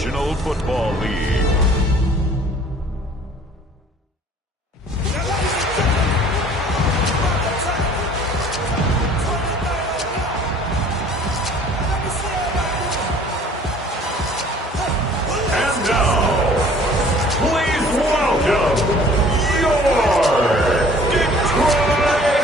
National Football League. And now, please welcome your Detroit Lions.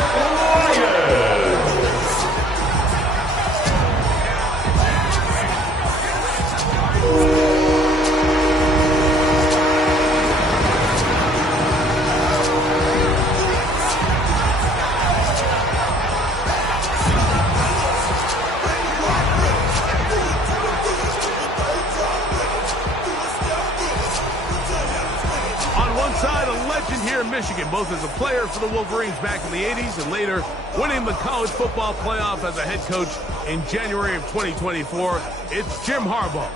Side, a legend here in Michigan, both as a player for the Wolverines back in the 80s and later winning the college football playoff as a head coach in January of 2024. It's Jim Harbaugh.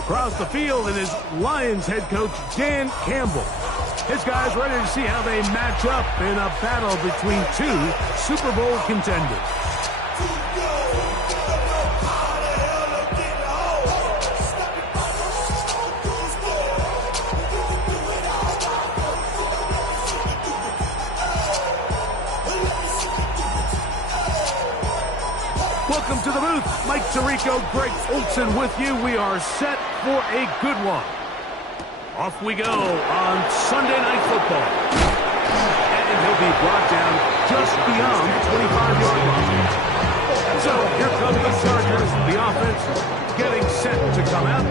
Across the field it is Lions head coach Dan Campbell. His guys ready to see how they match up in a battle between two Super Bowl contenders. Welcome to the booth. Mike Tirico, Greg Olson with you. We are set for a good one. Off we go on Sunday Night Football. And he'll be brought down just beyond the 25-yard line. So here come the Chargers. The offense getting set to come out.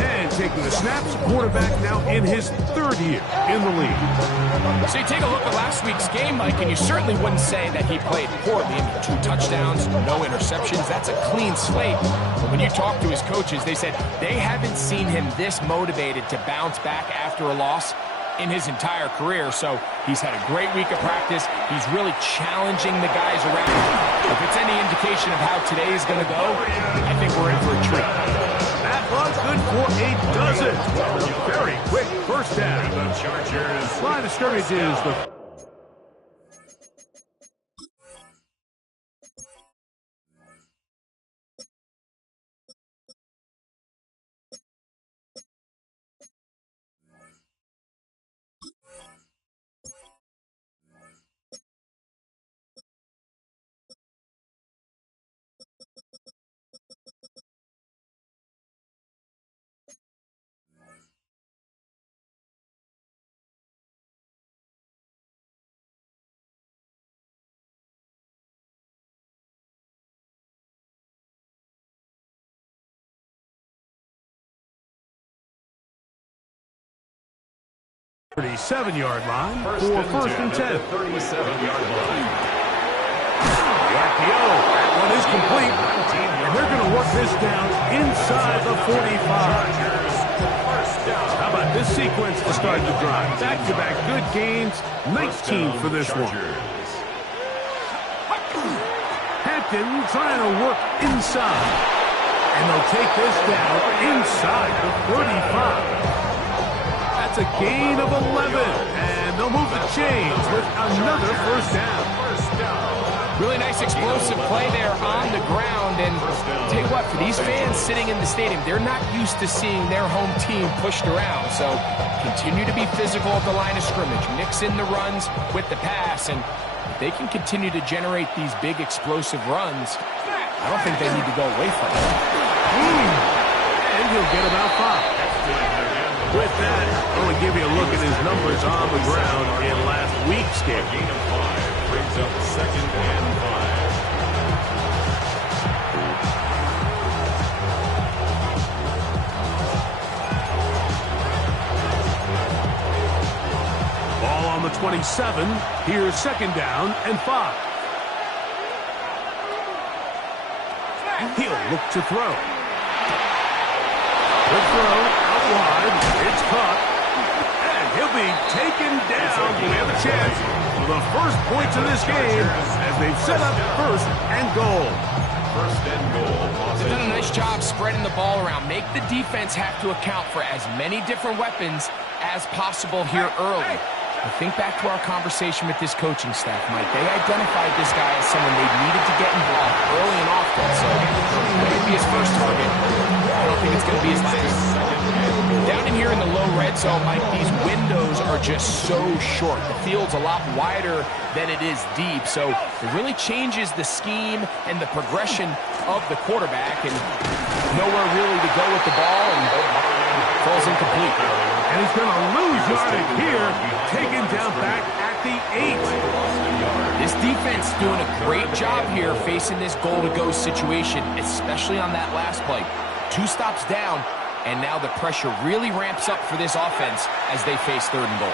And taking the snaps, quarterback now in his third year in the league. So you take a look at last week's game, Mike, and you certainly wouldn't say that he played poorly. I mean, 2 touchdowns, no interceptions. That's a clean slate. But when you talk to his coaches, they said they haven't seen him this motivated to bounce back after a loss in his entire career. So he's had a great week of practice. He's really challenging the guys around him. If it's any indication of how today is going to go, I think we're in for a treat. That was good for a dozen. A very quick first down. The Chargers. Line of scrimmage is the... ...37-yard line for first and 10. 37-yard line. The RPO, that one is complete. And they're going to work this down inside the 45. How about this sequence to start the drive? Back-to-back good gains, 19 for this one. Hampton trying to work inside. And they'll take this down inside the 35. That's a gain of 11, and they'll move the chains with another first down. Really nice explosive play there on the ground, and I'll tell you what, for these fans sitting in the stadium, they're not used to seeing their home team pushed around, so continue to be physical at the line of scrimmage, mix in the runs with the pass, and if they can continue to generate these big explosive runs, I don't think they need to go away from it. And he'll get about 5. With that, I'm going to give you a look at his numbers on the ground in last week's game. Gain of 5 brings up second and 5. Ball on the 27. Here's second down and 5. He'll look to throw. Good throw, out wide, it's caught, and he'll be taken down. We have a chance for the first points of this game as they've set up first and goal. First and goal. They've done a nice job spreading the ball around. Make the defense have to account for as many different weapons as possible here early. I think back to our conversation with this coaching staff, Mike. They identified this guy as someone they needed to get involved early and often, so it could be his first target. I don't think it's going to be his last. red zone, Mike, these windows are just so short. The field's a lot wider than it is deep, so it really changes the scheme and the progression of the quarterback, and nowhere really to go with the ball, and falls incomplete. And he's going to lose yardage here, taken down back at the 8. This defense doing a great job here facing this goal-to-go situation, especially on that last play. 2 stops down, and now the pressure really ramps up for this offense as they face 3rd and goal.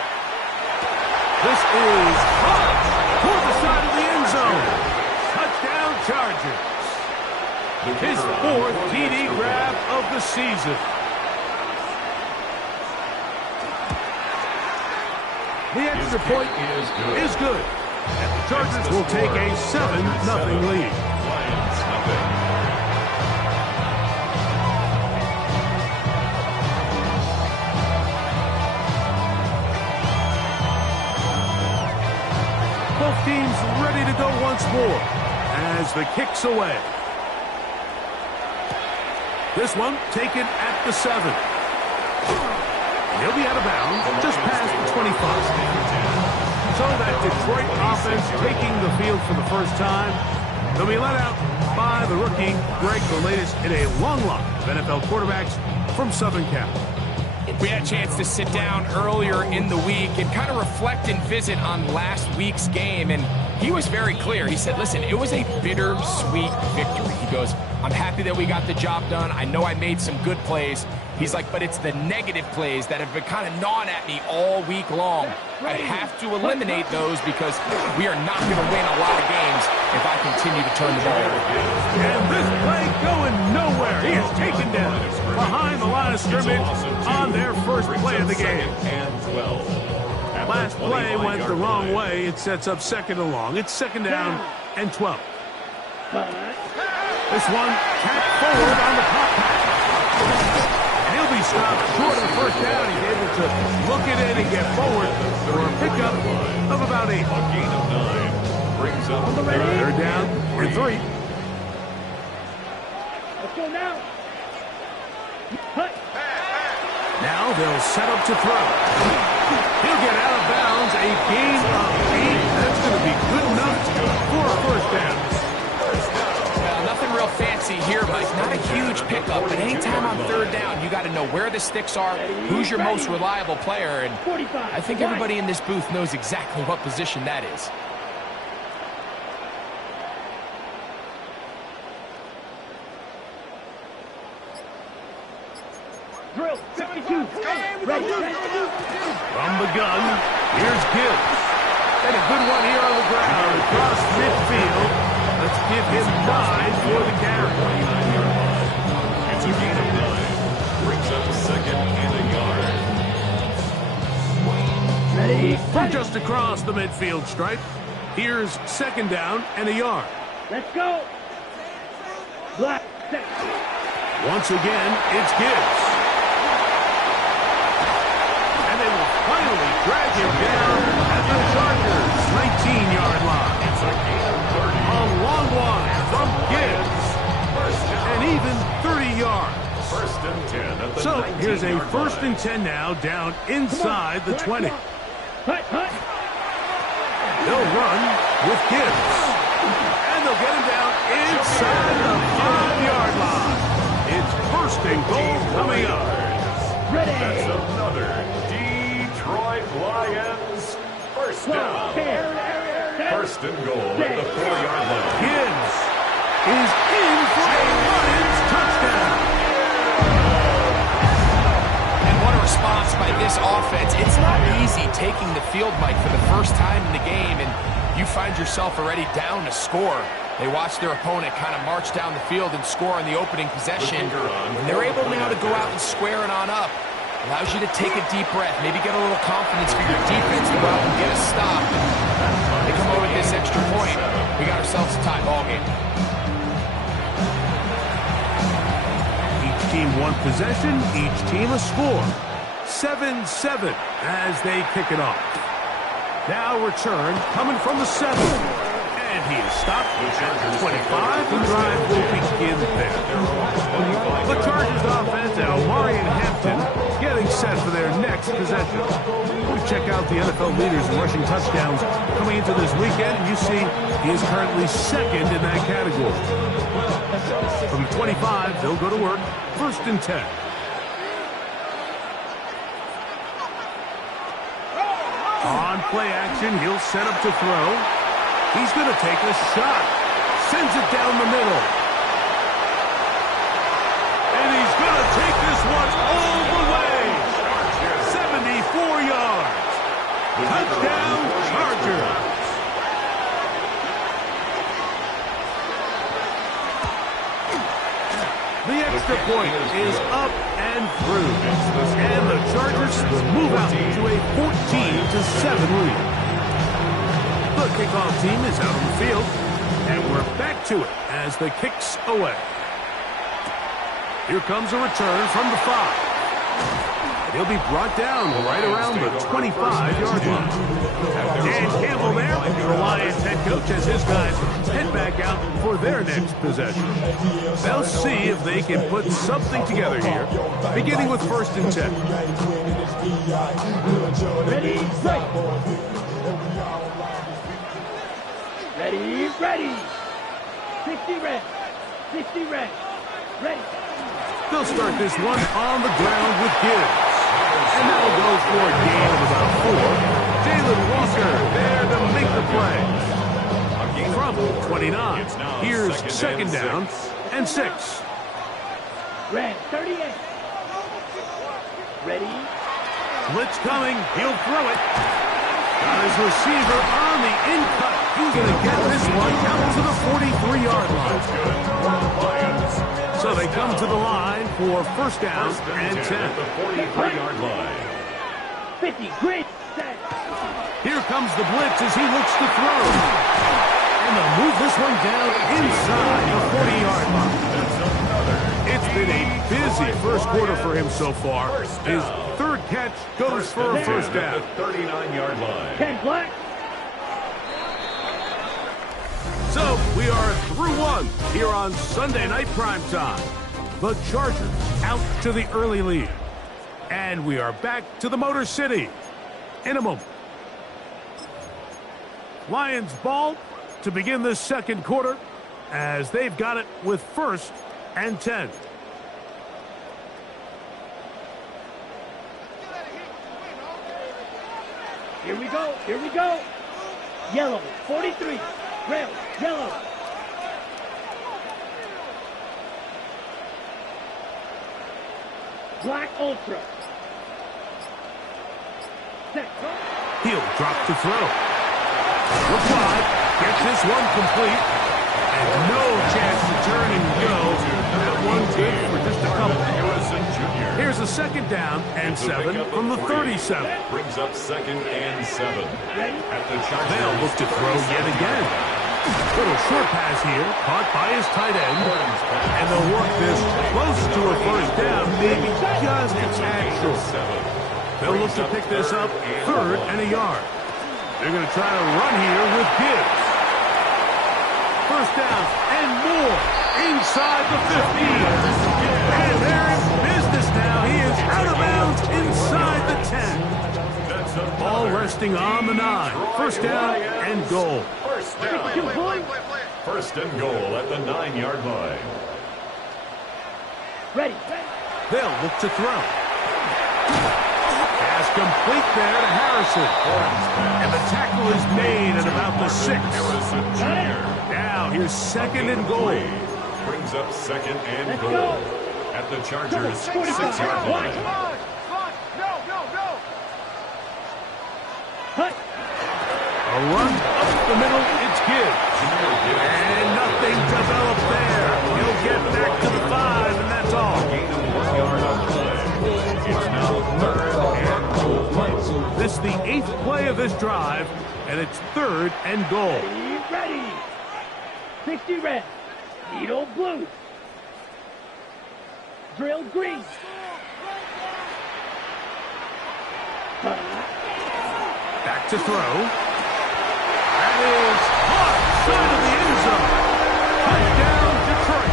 This is hot toward the side of the end zone. Touchdown Chargers. His 4th TD grab of the season. The extra point is good. And the Chargers will take a 7-0 lead. Lions nothing. Both teams ready to go once more as the kick's away. This one taken at the 7. He'll be out of bounds just past the 25. So that Detroit offense taking the field for the first time. They'll be let out by the rookie, Greg, the latest in a long line of NFL quarterbacks from Southern Cal. We had a chance to sit down earlier in the week and kind of reflect and visit on last week's game, and he was very clear. He said, listen, it was a bittersweet victory. He goes, I'm happy that we got the job done. I know I made some good plays. He's like, but it's the negative plays that have been kind of gnawing at me all week long. I have to eliminate those because we are not going to win a lot of games if I continue to turn the ball over. And this play going nowhere. He is taken down behind the line of scrimmage on their first play of the game. Last play went the wrong way. It sets up 2nd and long. It's 2nd down and 12. This one tapped forward on the pop pass. And he'll be stopped short of the first down. He's able to look it in and get forward for a pickup of about 8. A gain of 9 brings up 3rd down and 3. Let's go now. Now they'll set up to throw. He'll get out of bounds. A gain of 8. That's going to be good enough for a first down. Well, nothing real fancy here, Mike. Not a huge pickup, but anytime on 3rd down, you got to know where the sticks are, who's your most reliable player, and I think everybody in this booth knows exactly what position that is. Drill, 52. Ready. From the gun, here's Gibbs. And a good one here on the ground across midfield. Let's give him 9 for the carry. It's a gain of 9. Brings up 2nd and a yard. Ready. From just across the midfield stripe, here's 2nd down and a yard. Let's go. Black. Set. Once again, it's Gibbs. And they will finally drag him down at the Chargers' 19-yard line. It's a gain of 30. A long one from Gibbs. And even 30 yards. 1st and 10 at the So here's a 19-yard 1st line. and 10 now down inside the 20. Hut. They'll run with Gibbs. And they'll get him down inside the 5-yard line. It's 1st and goal coming up. Ready. That's another Detroit Lions 1st down. 1st and goal at the 4-yard line. Gibbs is in for a Lions touchdown. And what a response by this offense. It's not easy taking the field, Mike, for the first time in the game, and you find yourself already down to score. They watch their opponent kind of march down the field and score on the opening possession. And they're able now to go out and square it on up. Allows you to take a deep breath, maybe get a little confidence for your defense to go out and get a stop. And they come over with this extra point. We got ourselves a tie ball game. Each team one possession, each team a score. 7-7 as they kick it off. Now return coming from the 7. And he is stopped at 25. The drive will begin there. The Chargers offense and Omari and Hampton getting set for their next possession. We check out the NFL leaders in rushing touchdowns coming into this weekend, and you see he is currently second in that category. From the 25, they'll go to work. 1st and 10. On play action, he'll set up to throw. He's going to take a shot. Sends it down the middle. And he's going to take this one all the way. 74 yards. Touchdown, Chargers. The extra point is up and through. And the Chargers will move out to a 14-7 lead. The kickoff team is out on the field, and we're back to it as the kick's away. Here comes a return from the 5. He'll be brought down right around the 25-yard line. Dan Campbell there, the Lions head coach, as his guys head back out for their next possession. They'll see if they can put something together here, beginning with 1st and 10. Ready, right. Ready, ready. 60 red. 60 red. Ready. They'll start this one on the ground with Gibbs. And that'll go for a gain of about 4. Jalen Walker there to make the play. From 29, here's 2nd down and 6. Red, 38. Ready. Blitz coming. He'll throw it. Got his receiver on the in-cut. He's going to get this one out to the 43-yard line. So they come to the line for 1st down and 10. The 43-yard line. 50, great. Set. Here comes the blitz as he looks to throw. And they'll move this one down inside the 40-yard line. It's been a busy first quarter for him so far. His 3rd catch goes for a 1st down. The 39-yard line. 10 black. So we are through one here on Sunday Night Primetime. The Chargers out to the early lead. And we are back to the Motor City in a moment. Lions ball to begin this 2nd quarter as they've got it with 1st and 10. Here we go. Here we go. Yellow, 43. Red, yellow. Black ultra. Set. He'll drop to throw. Reply. Gets this one complete. And no chance to turn and go. That one's good for just a couple. Here's a 2nd down and 7 from the 37. Brings up 2nd and 7. At the Chargers. They'll look to throw yet again. Little short pass here, caught by his tight end. And they'll work this close to a 1st down, maybe just a tad short. They'll look to pick this up 3rd and a yard. They're going to try to run here with Gibbs. 1st down and more inside the 50. And they're in business now. He is out of bounds inside the 10. Ball resting on the 9. 1st down and goal. 1st and goal at the 9-yard line. Ready. They'll look to throw. Pass complete there to Harrison. And the tackle is made at about the 6. Now here's 2nd and goal. Brings up 2nd and goal at the Chargers 6-yard line. A run up the middle, it's Gibbs. And nothing developed there. He'll get back to the 5, and that's all. It's now 3rd and goal. This is the 8th play of this drive, and it's 3rd and goal. Ready. 60 red. Needle blue. Drill green. Back to throw. That is caught side of the end zone. Touchdown, Detroit.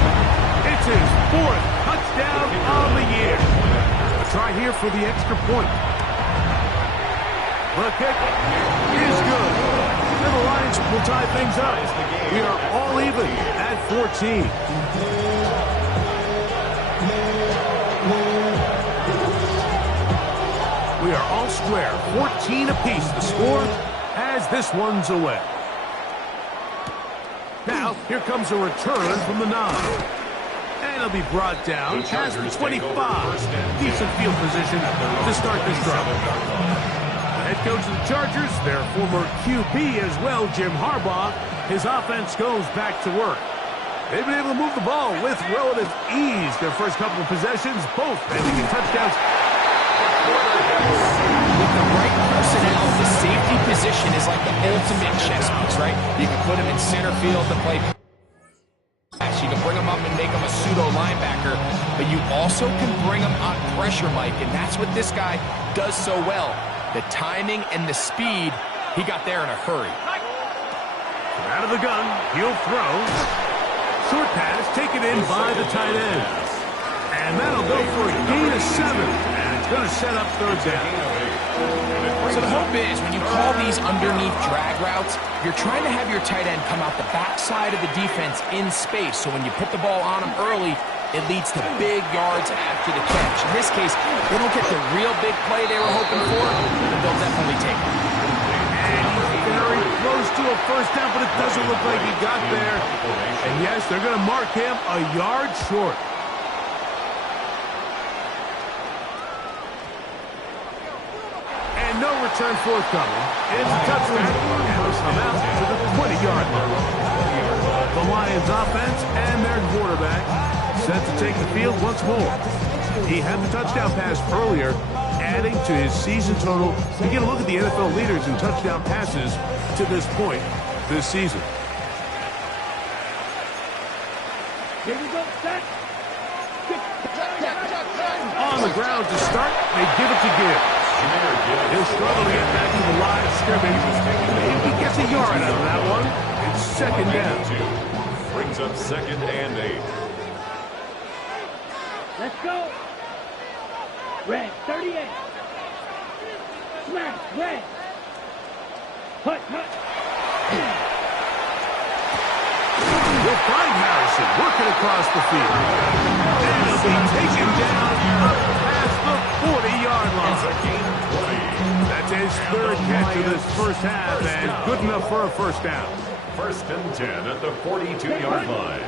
It's his 4th touchdown on the year. A try here for the extra point. The kick is good. And the Lions will tie things up. We are all even at 14. We are all square, 14 apiece. The score as this one's away. Now, here comes a return from the 9. And it'll be brought down past the 25. Decent field position to start this drive. The head coach of the Chargers, their former QB as well, Jim Harbaugh, his offense goes back to work. They've been able to move the ball with relative ease their first couple of possessions, both ending in touchdowns. With the right personnel, the safety position is like the ultimate chess piece, right? You can put him in center field to play pass. You can bring him up and make him a pseudo linebacker, but you also can bring him on pressure, Mike, and that's what this guy does so well. The timing and the speed, he got there in a hurry. Out of the gun, he'll throw. Short pass taken in by the tight end. And that'll go for a gain of 7. And it's going to set up third down. So the hope is when you call these underneath drag routes, you're trying to have your tight end come out the backside of the defense in space. So when you put the ball on him early, it leads to big yards after the catch. In this case, they don't get the real big play they were hoping for, but they'll definitely take it. And he's very close to a first down, but it doesn't look like he got there. And yes, they're going to mark him a yard short. And no return forthcoming. It's a touchback, and will come out to the 20-yard line. The Lions offense and their quarterback set to take the field once more. He had the touchdown pass earlier, adding to his season total. We get a look at the NFL leaders in touchdown passes to this point this season. Here we go, set. On the ground to start, they give it to Gibbs. He'll struggle to get back to the line of scrimmage. Maybe he gets a yard out of that one. It's second down. Brings up 2nd and 8. Let's go. Red, 38. Smash, red. Hut. We'll find Harrison working across the field. And he'll be taken down up past the 40-yard line. That's his third catch of this first half, and good enough for a first down. 1st and 10 at the 42-yard line.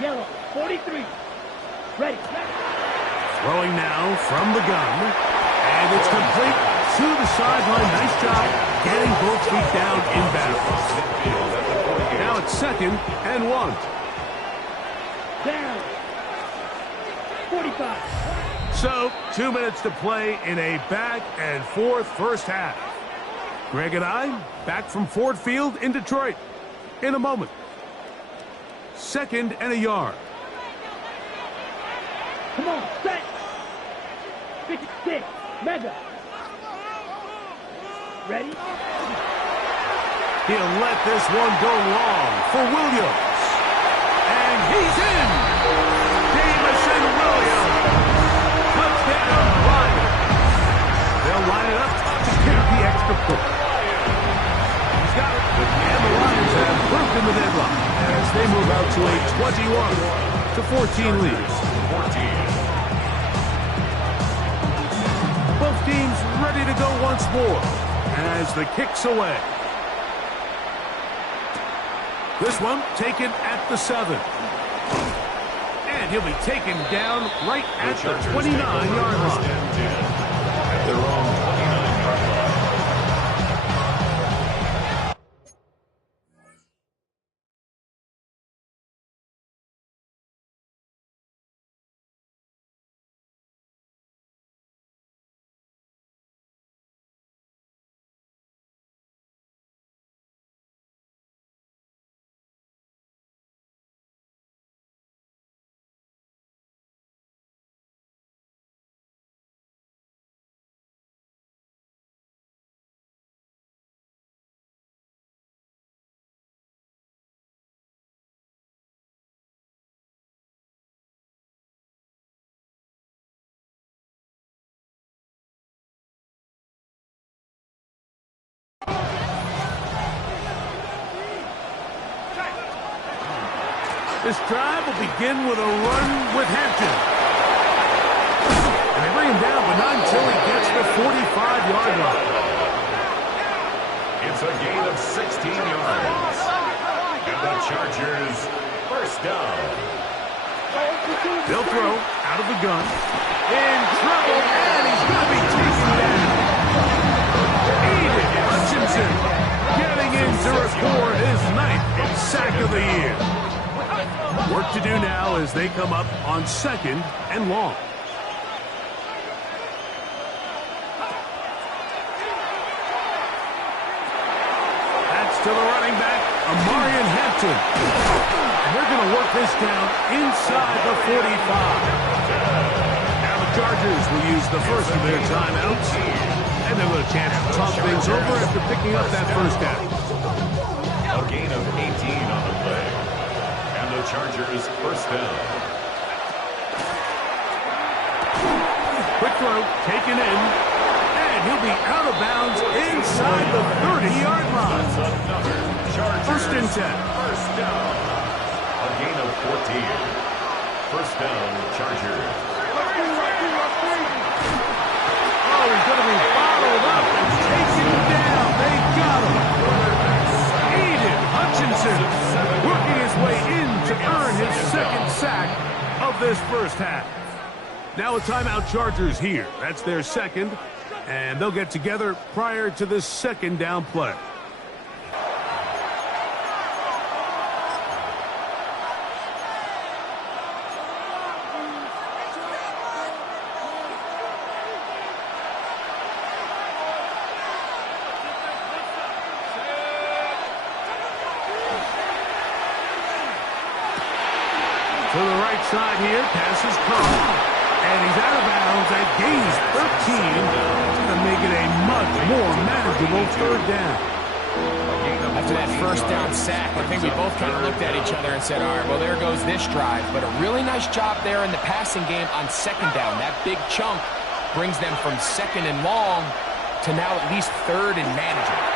Yellow, 43. Ready. Throwing now from the gun. And it's complete to the sideline. Nice job getting both feet down in bounds. Now it's 2nd and 1. Down. 45. So, 2 minutes to play in a back-and-forth first half. Greg and I back from Ford Field in Detroit in a moment. 2nd and a yard. Come on, set. 56. Mega. Ready? He'll let this one go long for Williams. And he's in. Jamison Williams. Touchdown, Lions. They'll line it up to kick the extra point. He's got it. And the Lions have broken the deadlock as they move out to a 21-14 lead. 14. Both teams ready to go once more as the kick's away. This one taken at the 7. And he'll be taken down right at the 29-yard line. At their own This drive will begin with a run with Hampton. And they bring him down, but not until he gets the 45-yard line. It's a gain of 16 yards. And the Chargers, first down. They'll throw out of the gun. In trouble, and he's going to be taken down. Aiden Hutchinson getting in to record his 9th sack of the year. Work to do now as they come up on 2nd and long. That's to the running back, Amarian Hampton. And they're going to work this down inside the 45. Now the Chargers will use the first of their timeouts. And they'll have a chance to talk things over after picking up that first down. A gain of 18 on the play. And the Chargers, first down. Quick throw, taken in. And he'll be out of bounds inside the 30-yard line. First and 10. First down. A gain of 14. First down, Chargers. Oh, he's going to be followed up and taken down. They got him. Aiden Hutchinson working his way in to earn his 2nd sack of this first half. Now a timeout, Chargers here. That's their 2nd, and they'll get together prior to this 2nd down play. To the right side here, pass is caught, and he's out of bounds at gains 13. It's going to make it a much more manageable 3rd down. After that first down sack, I think we both kind of looked at each other and said, all right, well, there goes this drive. But a really nice job there in the passing game on 2nd down. That big chunk brings them from 2nd and long to now at least 3rd and manageable.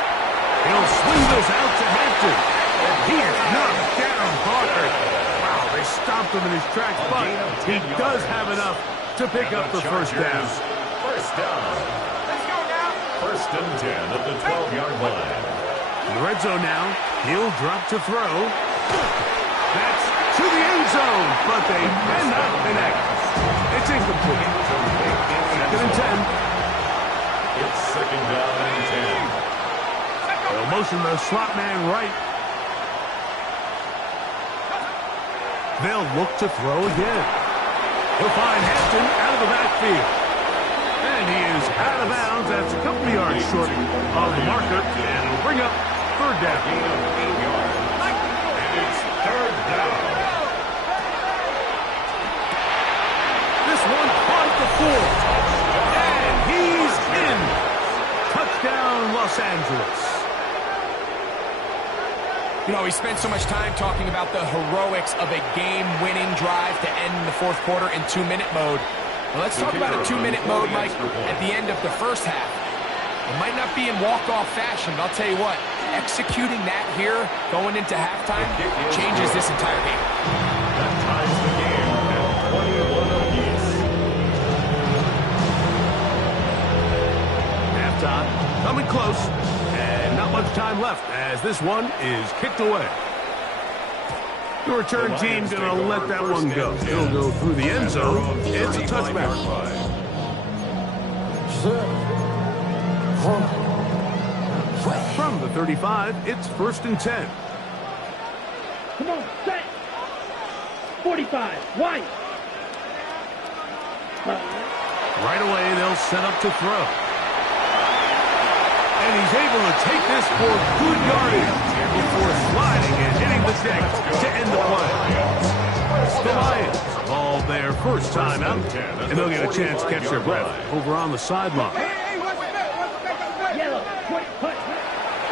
He'll swing this out to Hampton. He is knocked down hard. They stopped him in his tracks, but he does have enough to pick up the first down. First down. Let's go now. First and 10 at the 12-yard line. In the red zone now, he'll drop to throw. That's to the end zone, but they cannot connect. It's incomplete. 2nd and 10. It's 2nd down and 10. They'll motion the slot man right. They'll look to throw again. He'll find Hampton out of the backfield. And he is out of bounds. That's a couple of yards short of the marker. And it'll bring up 3rd down. Gain of 8 yards. And it's 3rd down. This one caught at the 4. And he's in. Touchdown, Los Angeles. You know, we spent so much time talking about the heroics of a game-winning drive to end the 4th quarter in 2-minute mode. Well, let's talk about a 2-minute mode, Mike, at the end of the first half. It might not be in walk-off fashion, but I'll tell you what, executing that here, going into halftime, changes this entire game. That ties the game at 21 apiece. Halftime, coming close. And not much time left as this one is kicked away. The return team going to let that one go. It'll go through the end zone. It's a touchback. From the 35, it's 1st and 10. Come on, set. 45, wide. Right away, they'll set up to throw. And he's able to take this for good yardage before sliding and hitting the deck to end the play. The Lions call their first time out, and they'll get a chance to catch their breath over on the sideline. Yellow, put.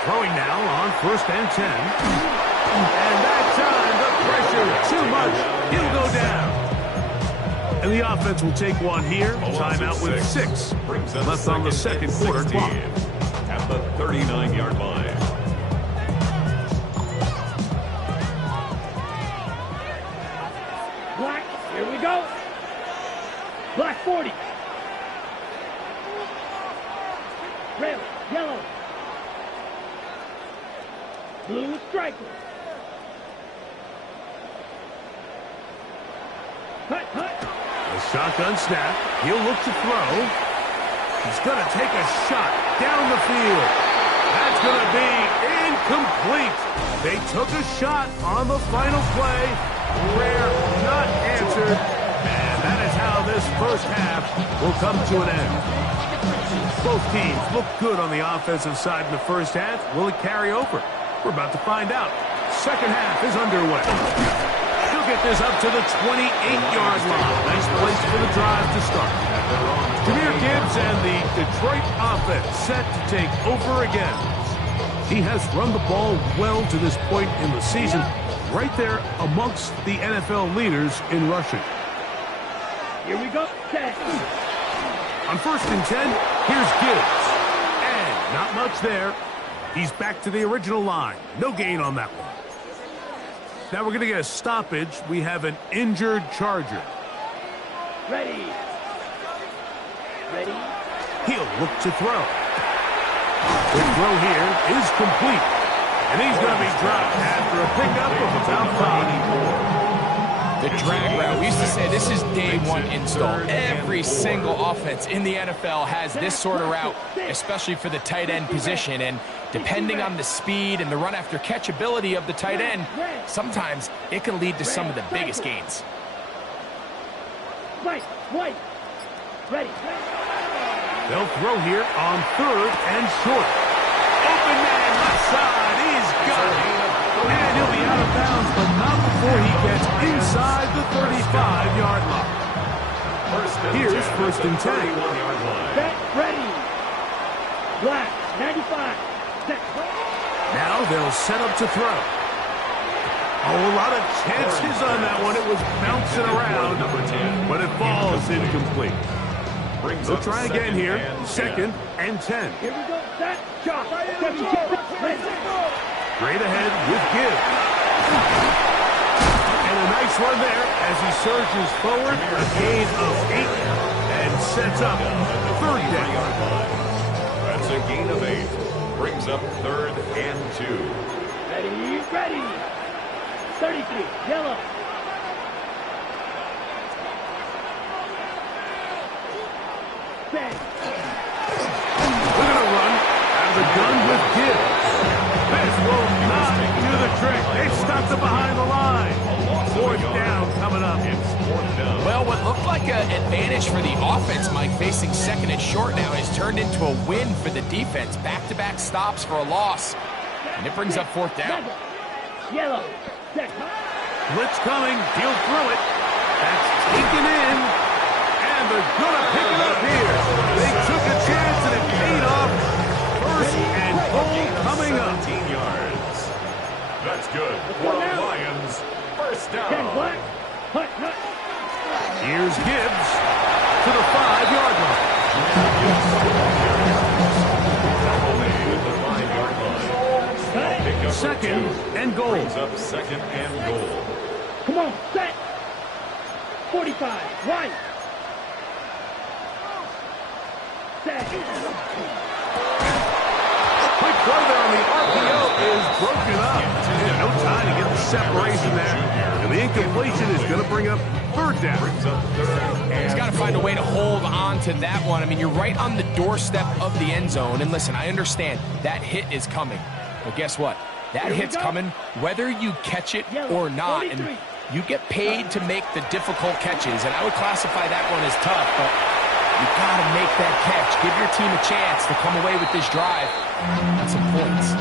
Throwing now on 1st and 10. And that time, the pressure too much. He'll go down. And the offense will take one here. Timeout with 6 left on the 2nd quarter clock. At the 39-yard line. Red, yellow. Blue striker. Hut, hut. A shotgun snap. He'll look to throw. He's going to take a shot down the field. That's going to be incomplete. They took a shot on the final play. Prayer not answered. And that is how this first half will come to an end. Both teams look good on the offensive side in the first half. Will it carry over? We're about to find out. Second half is underway. He'll get this up to the 28-yard line. Nice place for the drive to start. Jahmyr Gibbs and the Detroit offense set to take over again. He has run the ball well to this point in the season, right there amongst the NFL leaders in rushing. Here we go. 10. On 1st and 10, here's Gibbs. And not much there. He's back to the original line. No gain on that one. Now we're going to get a stoppage. We have an injured Charger. Ready. Ready. He'll look to throw. The throw here is complete. And he's going to be dropped after a pickup of about 5. The drag route. We used to say this is day one install. Every single offense in the NFL has this sort of route, especially for the tight end position. And depending on the speed and the run after catch ability of the tight end, sometimes it can lead to some of the biggest gains. Right. Ready. They'll throw here on 3rd and short. Open man left side. He's got it. And he'll be out of bounds, but not before he gets inside the 35-yard line. Here's 1st and 10. Set, ready. Black, 95. Set. Now they'll set up to throw. Oh, a lot of chances on that one. It was bouncing around, but it falls incomplete. They'll try again here. 2nd and 10. Here we go. Set. Shot. Straight ahead with Gibbs. And a nice run there as he surges forward. A gain of 8 and sets up 3rd down. That's a gain of 8. Brings up 3rd and 2. Ready. 33. Yellow. Set. We're going to run out of the gun with Gibbs. This will not do the trick. They stopped it behind the line. 4th down coming up. Well, what looked like an advantage for the offense, Mike, facing 2nd and short now, has turned into a win for the defense. Back-to-back stops for a loss. And it brings up 4th down. Yellow. Set. Blitz coming. He'll throw it. That's taken in. And they're going to pick it up here. They took a chance and it paid off. 1st and goal coming up. 17 yards. That's good for the Lions. 1st down. 10 black. Hut. Here's Gibbs to the 5-yard line. Pick up 2nd and goal. Brings up 2nd and goal. Come on. Set. 45. Right. Set. Quick throw there on the RPO is broken up. And no time to get the separation there. And the incompletion is going to bring up 3rd down. Brings up 3rd and He's got to find a way to hold on to that one. I mean, you're right on the doorstep of the end zone. And listen, I understand that hit is coming. But guess what? That hit's coming whether you catch it or not. And you get paid to make the difficult catches. And I would classify that one as tough, but you got to make that catch. Give your team a chance to come away with this drive and some points.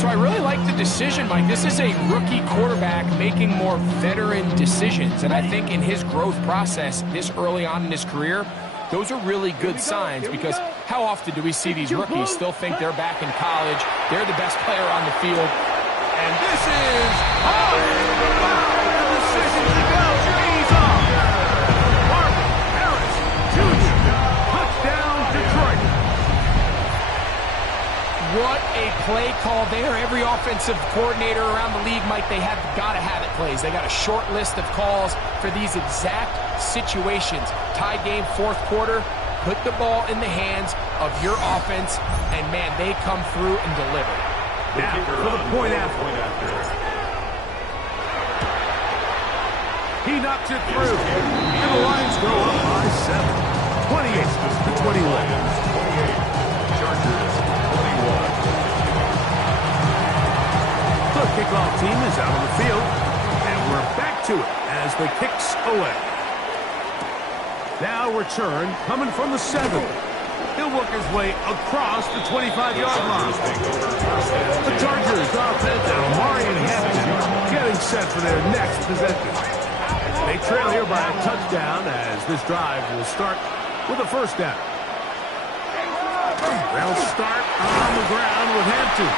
So I really like the decision, Mike. This is a rookie quarterback making more veteran decisions. And I think in his growth process this early on in his career, those are really good signs, because how often do we see these rookies still think they're back in college, they're the best player on the field? And this is the decision to go. He's off. Marvin Harris Jr. Touchdown, Detroit. What a play call there. Every offensive coordinator around the league, Mike, they have got to have it plays. They got a short list of calls for these exact situations. Tie game, 4th quarter. put the ball in the hands of your offense, and, man, they come through and deliver. Now, for the point after. He knocks it through, and the Lions go up by 7. 28-21. Chargers 21. The kickoff team is out on the field, and we're back to it as the kicks away. Now return coming from the 7. He'll work his way across the 25-yard line. The Chargers offense and Omari and Hampton getting set for their next possession. They trail here by a touchdown as this drive will start with a first down. They'll start on the ground with Hampton.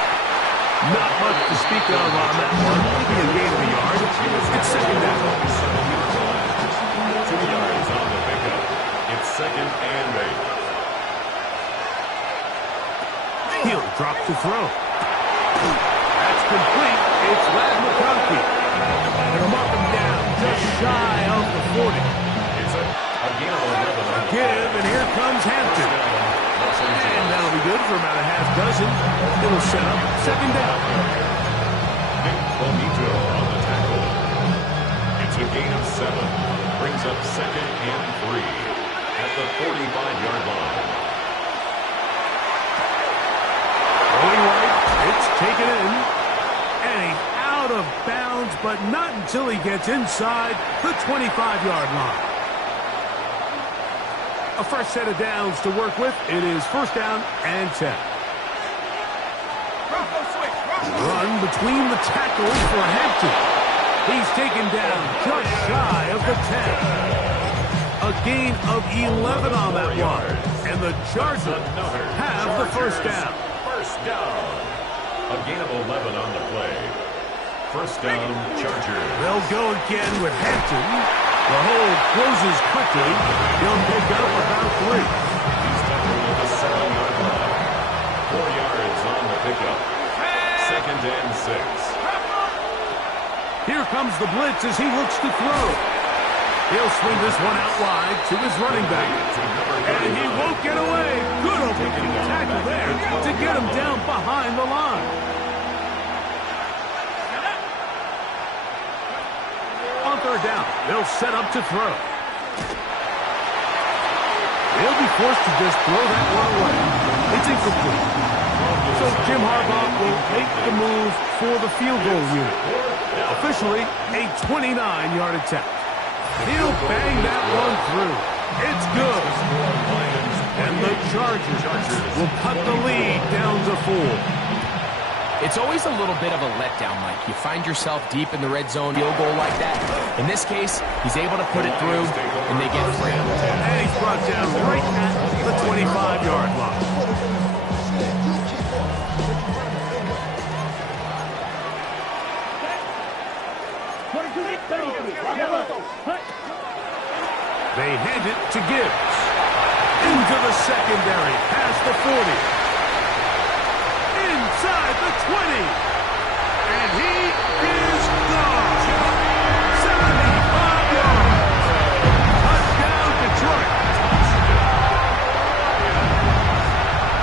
Not much to speak of on that one. Maybe a gain of a yard. It's second down. 2 yards on the pickup. It's second and 8. He'll drop to throw. That's complete. It's Lad McConkey. And they'll mark him down just shy of the 40. It's a gain of 11. Give, and here comes Hampton. And that'll be good for about a half dozen. It'll set up second down. Nick Bonito on the tackle. It's a gain of 7. Brings up second and 3 at the 45-yard line. Going right, it's taken in. And he's out of bounds, but not until he gets inside the 25-yard line. A fresh set of downs to work with. It is first down and 10. Run between the tackles for Hampton. He's taken down just shy of the 10. A gain of 11 on that one. And the Chargers have the first down. First down. A gain of 11 on the play. First down, Chargers. They'll go again with Hampton. The hole closes quickly. He'll pick up about 3. He's tackled at the 7-yard line. 4 yards on the pickup. Second and 6. Here comes the blitz as he looks to throw. He'll swing this one out wide to his running back. And he won't get away. Good opening tackle there to get him down behind the line. On third down, they'll set up to throw. He'll be forced to just throw that one away. It's incomplete. So Jim Harbaugh will make the move for the field goal unit. Officially, a 29-yard attempt. He'll bang that one through. It's good. And the Chargers will cut the lead down to 4. It's always a little bit of a letdown, Mike. You find yourself deep in the red zone field goal like that. In this case, he's able to put it through, and they get free. And he's brought down right at the 25-yard line. They hand it to Gibbs. Into the secondary, past the 40. Inside the 20. And he is gone. 75 yards. Touchdown, Detroit.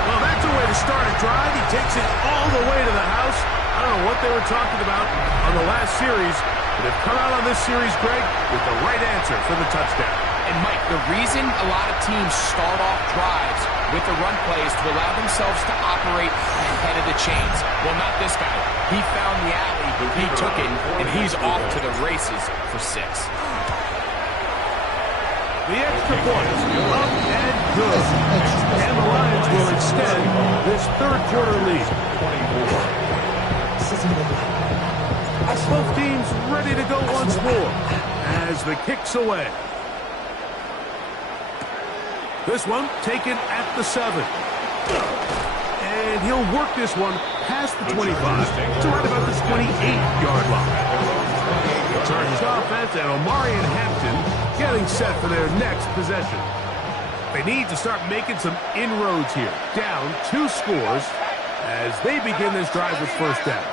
Well, that's a way to start a drive. He takes it all the way to the house. I don't know what they were talking about on the last series, but they've come out on this series, Greg, with the right answer for the touchdown. And, Mike, the reason a lot of teams start off drives with the run plays to allow themselves to operate ahead of the chains. Well, not this guy. He found the alley, he took it, and he's off to the races for 6. The extra point up and good. And the Lions will extend this third-quarter lead. Both teams ready to go once more as the kick's away. This one taken at the 7. And he'll work this one past the 25 to right about this 28-yard line. The Chargers offense and Omari and Hampton getting set for their next possession. They need to start making some inroads here. Down 2 scores as they begin this drive with first down.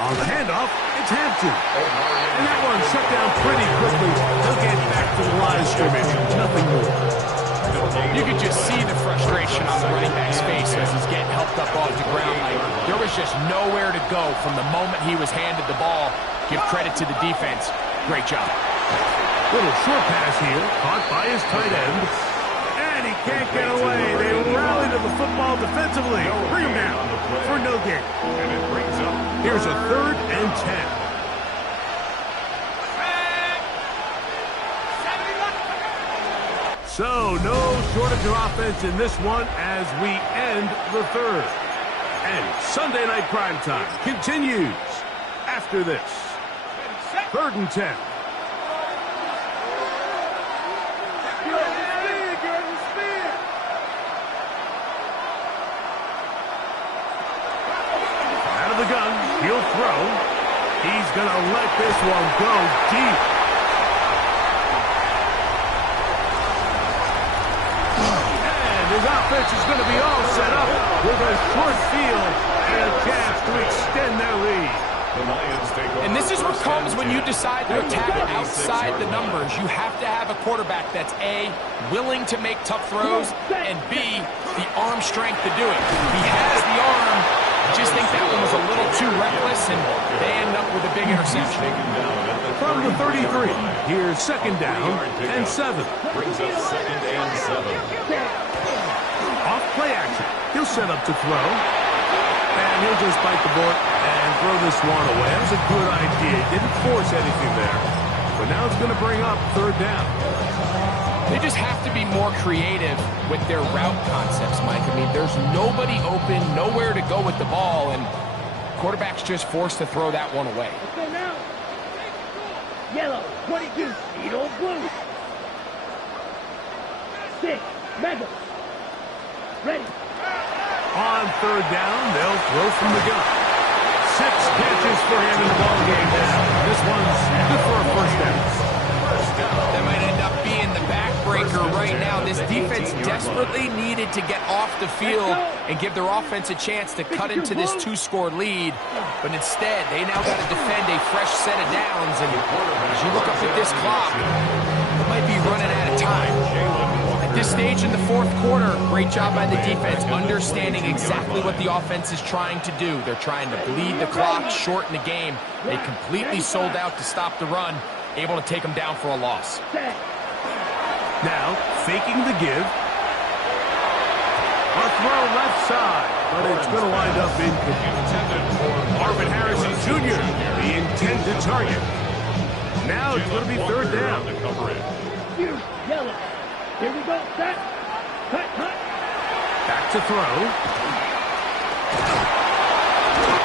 On the handoff, it's Hampton. And that one shut down pretty quickly. He'll get back to the line was just nowhere to go from the moment he was handed the ball. Give credit to the defense. Great job. Little short pass here, caught by his tight end. And he can't get away. They rally to the football defensively. Bring him down for no gain. And it brings up. Here's a 3rd and 10. So, no shortage of offense in this one as we end the 3rd. And Sunday Night Primetime continues after this. 3rd and 10. Out of the gun, he'll throw. He's going to let this one go deep. His offense is going to be all set up with a short field and a chance to extend their lead. The Lions take over. And this is what comes when you decide to attack outside the numbers. You have to have a quarterback that's A, willing to make tough throws, and B, the arm strength to do it. He has the arm. I just think that one was a little too reckless, and they end up with a big interception. From the 33, here's 2nd down and 7. Brings up 2nd and 7. Off play action. He'll set up to throw. And he'll just bite the bullet and throw this one away. That was a good idea. Didn't force anything there. But now it's going to bring up 3rd down. They just have to be more creative with their route concepts, Mike. I mean, there's nobody open, nowhere to go with the ball, and quarterback's just forced to throw that one away. Let's go now. Yellow, 22, Beetle blue. 6, Mega. Ready. On 3rd down, they'll throw from the gun. 6 catches for him in the ballgame now. This one's good for a 1st down. That might end up being the backbreaker right now. This defense desperately needed to get off the field and give their offense a chance to cut into this 2-score lead. But instead, they now got to defend a fresh set of downs. And as you look up at this clock, it might be running out of time. At this stage in the 4th quarter, great job by the defense, understanding exactly what the offense is trying to do. They're trying to bleed the clock, shorten the game. They completely sold out to stop the run, able to take them down for a loss. Now, faking the give. A throw left side, but it's going to wind up incomplete. Marvin Harrison Jr., the intended target. Now it's going to be 3rd down. Yellow. Here we go. Set. Cut. Back to throw.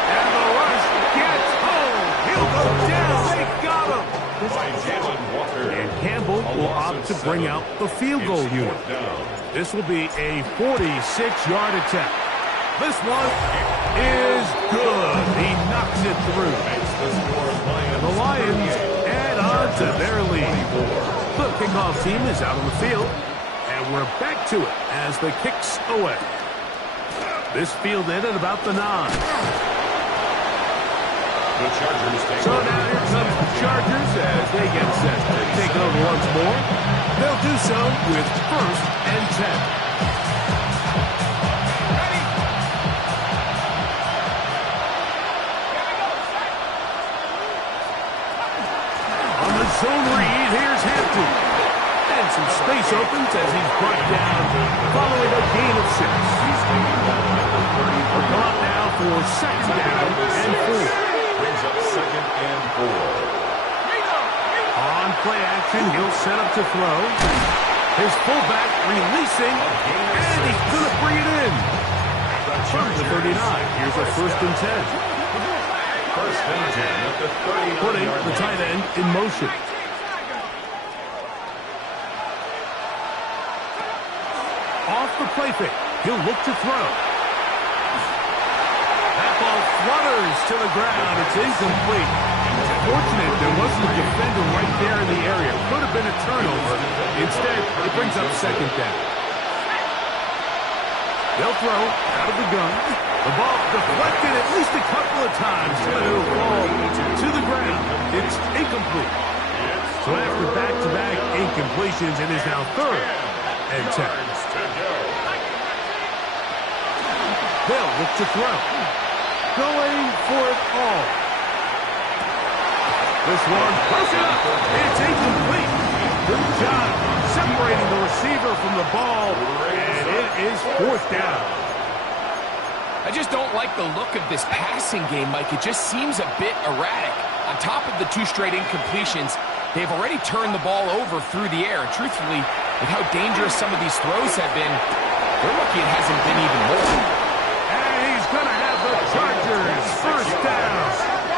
And the rush gets home. He'll go down. They got him. By Jalen Walker. And Campbell will opt to bring out the field goal unit. This will be a 46-yard attempt. This one is good. He knocks it through. And the Lions add on to their lead. The kickoff team is out on the field, and we're back to it as the kick's away. This fielded at about the 9. The Chargers take So now here comes the Chargers as they get set to take it over once more. They'll do so with 1st and 10. Zone read, here's Hampton. And some space opens as he's brought down following a gain of 6. We're caught now for 2nd down and 4. brings up 2nd and 4. On play action, he'll set up to throw. His fullback releasing, and he's going to bring it in. From the 39, here's a 1st and 10. 1st and 10 at the 39. Putting the tight end in motion. Off the play fake. He'll look to throw. That ball flutters to the ground. It's incomplete. Fortunate there wasn't a defender right there in the area. Could have been a turnover. Instead, it brings up 2nd down. They'll throw out of the gun. The ball deflected at least a couple of times. It'll fall to the ground. It's incomplete. So after back-to-back incompletions, it is now 3rd and 10. They'll look to throw. going for it all. This one, broken up. It's incomplete. Good job separating the receiver from the ball, and it is 4th down. I just don't like the look of this passing game, Mike. It just seems a bit erratic. On top of the 2 straight incompletions, they've already turned the ball over through the air. And truthfully, with how dangerous some of these throws have been, they're lucky it hasn't been even more. And he's going to have the Chargers 1st down.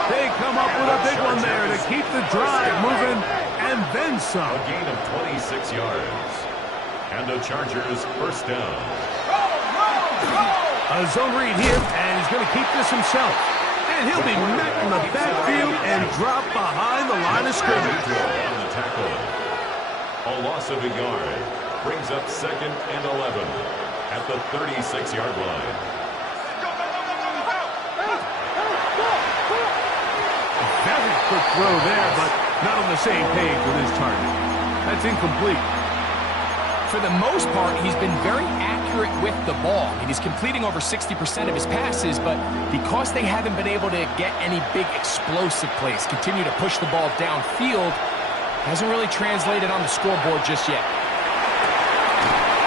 They come up with a big one there to keep the drive moving, and then some. A gain of 26 yards. And the Chargers 1st down. A zone read here, and he's going to keep this himself. And he'll be met in the backfield and drop behind the line of scrimmage. On the tackle. A loss of a yard. Brings up 2nd and 11 at the 36-yard line. Very quick throw there, but not on the same page with his target. That's incomplete. For the most part, he's been very accurate with the ball. I mean, he's completing over 60% of his passes, but because they haven't been able to get any big explosive plays, continue to push the ball downfield, hasn't really translated on the scoreboard just yet.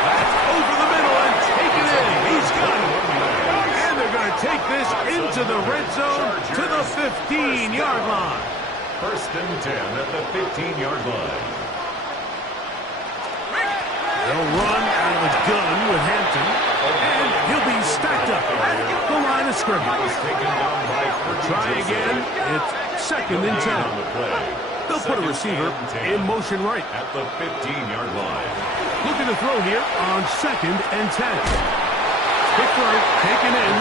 That's over the middle and taken in. He's got it. And they're going to take this into the red zone to the 15-yard line. 1st and 10 at the 15-yard line. They'll run out of the gun with Hampton, and he'll be stacked up at the line of scrimmage. Try again. It's 2nd and 10. They'll put a receiver in motion right at the 15-yard line. Looking to throw here on 2nd and 10. Quick throw taken in,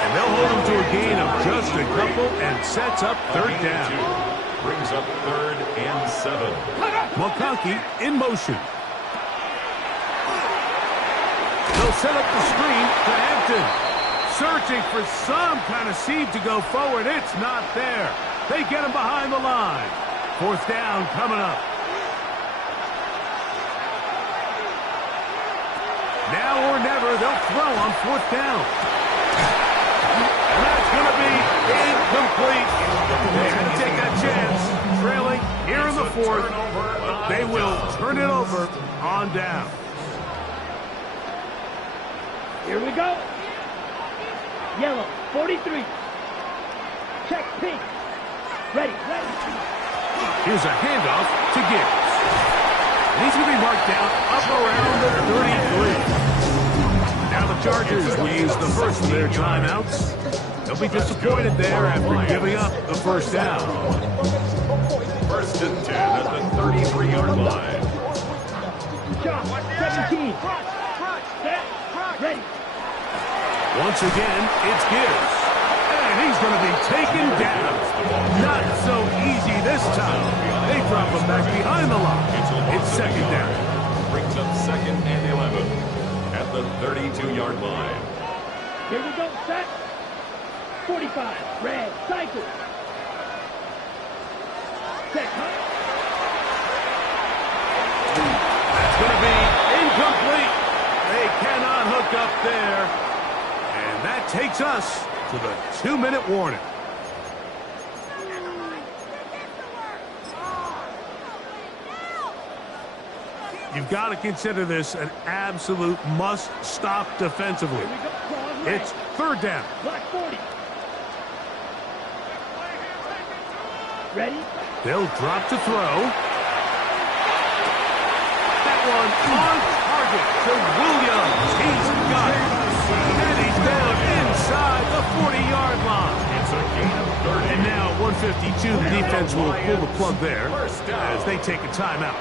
and they'll hold him to a gain of just a couple and sets up 3rd down. Brings up 3rd and 7. McConkey in motion. They'll set up the screen to Hampton. Searching for some kind of seed to go forward. It's not there. They get him behind the line. 4th down coming up. Now or never, they'll throw on 4th down. And that's going to be incomplete. They had to take that chance. Trailing here in the 4th. But they will turn it over on down. Here we go. Yellow, 43. Check pink. Ready. Here's a handoff to Gibbs. And he's going to be marked down up around the 33. Now the Chargers will use the first of their timeouts. They'll be disappointed there after giving up the 1st down. 1st and 10 at the 33-yard line. Shot, 17. Set, ready. Once again, it's Gibbs. And he's going to be taken down. Not so easy this time. They drop him back behind the line. It's 2nd down. Brings up 2nd and 11 at the 32-yard line. Here we go, set. 45, red, cycle. Set, That's going to be incomplete. They cannot hook up there. And that takes us to the 2-minute warning. You've got to consider this an absolute must-stop defensively. It's 3rd down. Black 40. Ready? They'll drop to throw. That one on target to Williams. He's got it. And he's down inside the 40-yard line. It's a gain of 30. And now at 152, the defense will pull the plug there as they take a timeout.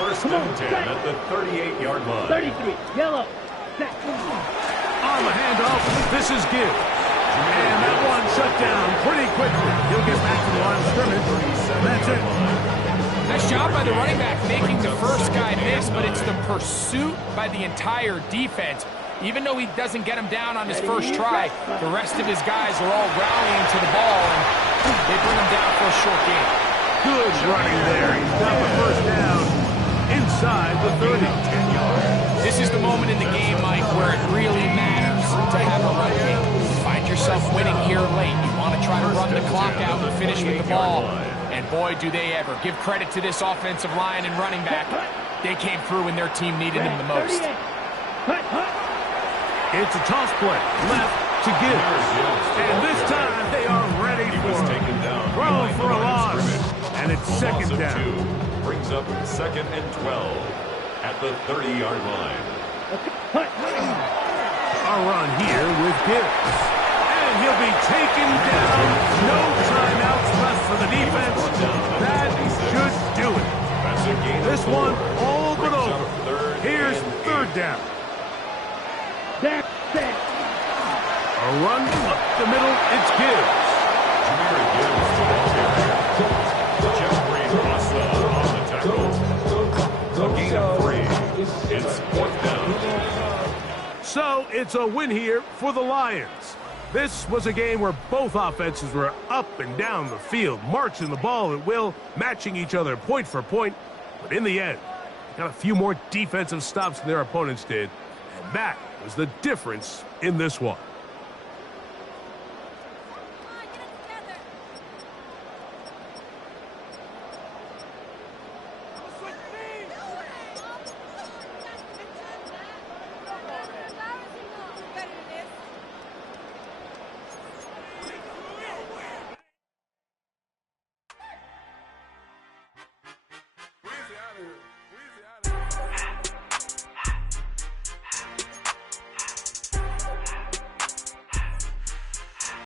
1st and 10 at the 38-yard line. 33, yellow, set. On the handoff, this is Gibbs. And that one shut down pretty quickly. He'll get back to the line of scrimmage. That's it. Nice job by the running back making the first guy miss, but it's the pursuit by the entire defense. Even though he doesn't get him down on his first try, the rest of his guys are all rallying to the ball, and they bring him down for a short gain. Good running there. He's got the 1st down inside the 30. This is the moment in the game, Mike, where it really matters to have a run game. Find yourself winning here late. You want to try to run the clock out and finish with the ball. And boy, do they ever. Give credit to this offensive line and running back. They came through when their team needed him the most. It's a toss play. Left to give. And this time they are ready for it. Thrown for a loss. And it's second down. Brings up 2nd and 12 at the 30-yard line. A run here with Gibbs. And he'll be taken down. No timeouts left for the defense. That should do it. This one all but over. Here's 3rd down. A run up the middle. It's Gibbs. A gain of 3. It's 4th down. So it's a win here for the Lions. This was a game where both offenses were up and down the field, marching the ball at will, matching each other point for point. But in the end, they got a few more defensive stops than their opponents did. And that was the difference in this one.